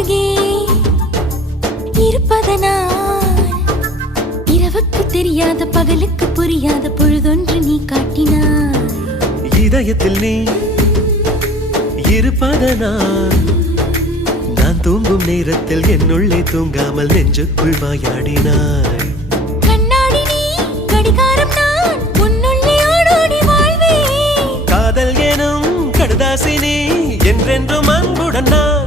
அருகே இருப்பதனால் இரவுக்கு தெரியாத பகலுக்கு புரியாத பொழுதொன்று நீ காட்டினாய். இதயத்தில் நீ இருப்பதனால் நான் தூங்கும் நேரத்தில் என்னுள்ளே தூங்காமல் நெஞ்சுக்குள் வாயாடினாய். கண்ணாடி நீ கடிகாரம் நான் உன்னுள்ளே ஓடோடி வாழ்வே. காதல் எனும் கடுதாசி நீ என்றென்றும் அன்புடன் நான்